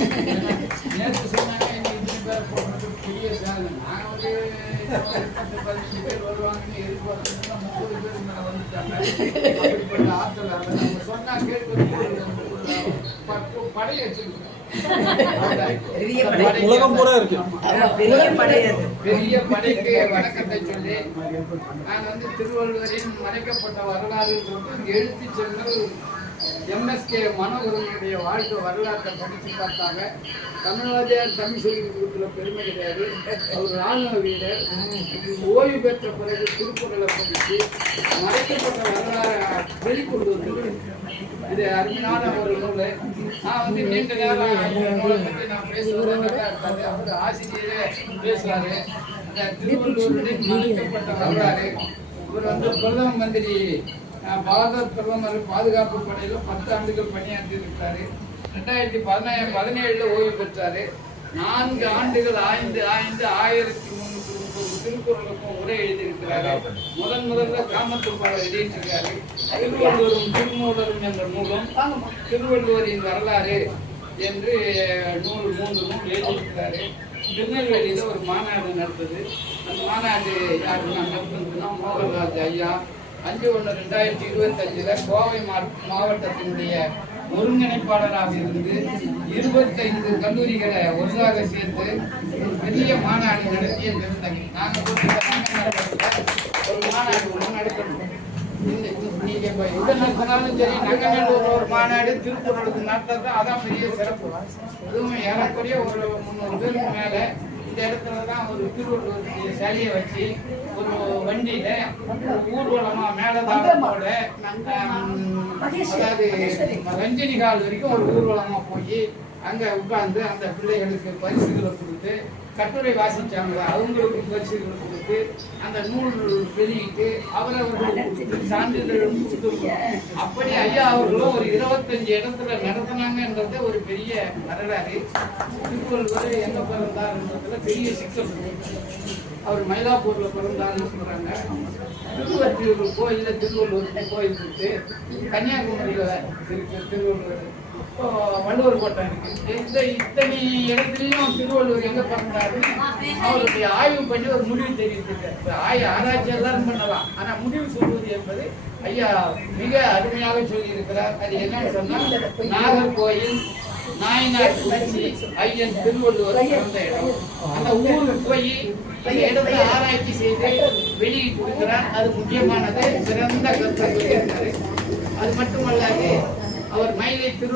நேற்று சொன்னாங்க இத்தனை பேர் போடுறது பெரிய சேனல். நாங்கள் வந்து 10-15 பேர் வருவாங்கன்னு எதிர்பார்த்தோம்னா 30 பேர் மேலே வந்துட்டாங்க. அப்படிப்பட்ட ஆற்றல் அவங்க சொன்னா கேட்பது படை வச்சிருக்கோம். உலகம் பூரா இருக்கு. பெரிய படைக்கு வணக்கத்தை சொல்லி நான் வந்து திருவள்ளுவரின் மறைக்கப்பட்ட வரலாறு எழுத்து செல்கள் MSK மனோகரனுடைய வாழ்க்கை வரலாற்றை படித்து பார்த்தாங்க. தமிழ்வாதியார் தமிழ் சொல்லி கொடுக்குற பெருமை கிடையாது. அவர் ராணுவ வீரர். ஓய்வு பெற்ற பிறகு திருக்குறளை படித்து மறைக்கப்பட்ட வரலாறை வெளிக்கொண்டு வந்து இது அருமையான ஒரு நூல். நான் வந்து நீண்ட நேரம் பற்றி நான் பேசுவதாக இருக்காது. அவர் ஆசிரியரே பேசுவாரு. அந்த திருவள்ளுவருடைய மறைக்கப்பட்ட வரலாறு. இவர் வந்து பிரதம மந்திரி, பாரத பிரதமர் பாதுகாப்பு படையில் 10 ஆண்டுகள் பணியாற்றி இருக்கிறாரு. 2017 ஓய்வு பெற்றாரு. 4 ஆண்டுகள் ஆய்ந்து 1330 திருக்குறளுக்கும் உரை எழுதியிருக்கிறாரு. முதல்ல காமத்துப்பாவை எழுதியிருக்காரு. திருவள்ளுவரும் திருமூலரும் என்ற நூலும் திருவள்ளுவரின் வரலாறு என்று 3 நூல் எழுதியிருக்கிறாரு. திருநெல்வேலியில் ஒரு மாநாடு நடந்தது. அந்த மாநாடு யாருன்னா நடந்ததுன்னா மோகன்ராஜ் ஐயா 5/1/2025 கோவை மாவட்டத்தினுடைய ஒருங்கிணைப்பாளராக இருந்து 25 கல்லூரிகளை ஒன்றாக சேர்த்து ஒரு பெரிய மாநாடு நடத்திய பெருந்தகை. நாங்கள் ஒரு மாநாடு ஒன்று நடத்தணும். நீங்க இப்போ எங்க நடத்தினாலும் சரி, நங்கநல்லூர் ஒரு மாநாடு திருக்குறளுக்கு நடத்துறது அதான் பெரிய சிறப்பு. அதுவும் ஏறக்குறைய ஒரு 300 பேருக்கு மேலே இந்த இடத்துல தான் ஒரு திருவள்ளுவருடைய சிலையை வச்சு ஒரு வண்டியில ஊர்வலமா மேலதாளத்தோட அதாவது ரஞ்சனிகால் வரைக்கும் ஒரு ஊர்வலமா போய் அங்க உட்கார்ந்து அந்த பிள்ளைகளுக்கு பரிசுகளை கொடுத்து கட்டுரை வாசிச்சாங்க. அவங்களுக்கு பரிசுகளை கொடுத்து அந்த நூல் வெளியிட்டு அவரவர்களுக்கு சான்றிதழ் கொடுத்து அப்படி ஐயா அவர்களும் ஒரு 25 இடத்துல நடத்தினாங்கன்றது ஒரு பெரிய வரலாறு. திருவள்ளுவர் எங்க பிறந்தாருன்றதுல பெரிய சிக்கல். அவர் மயிலாப்பூர்ல பிறந்தாருன்னு சொல்றாங்க. திருவற்றியூர் கோயில திருவள்ளுவர் கோயில் இருக்கு. கன்னியாகுமரியில இருக்கு திருவள்ளுவர். வள்ளுவர் கோட்டை இருக்கு. இத்தனை இடத்துலயும் திருவள்ளுவர் எங்க பிறந்தாரு அவருடைய ஆய்வு பண்ணி ஒரு முடிவு தெரிவித்திருக்காரு. ஆராய்ச்சி எல்லாரும் பண்ணலாம், ஆனா முடிவு சொல்வது என்பது ஐயா மிக அருமையாக சொல்லி இருக்கிறார். அது என்னன்னு சொன்னா நாகர்கோயில் நாயனார் குறிச்சி ஐயன் திருவள்ளுவர் பிறந்த இடம். அந்த ஊருக்கு போய் அந்த இடத்தை ஆராய்ச்சி செய்து வெளியிட்டு இருக்கிறார். அது முக்கியமானது. சிறந்த கருத்தை சொல்லியிருக்காரு. அது மட்டுமல்லாது அவர் மயிலை திரு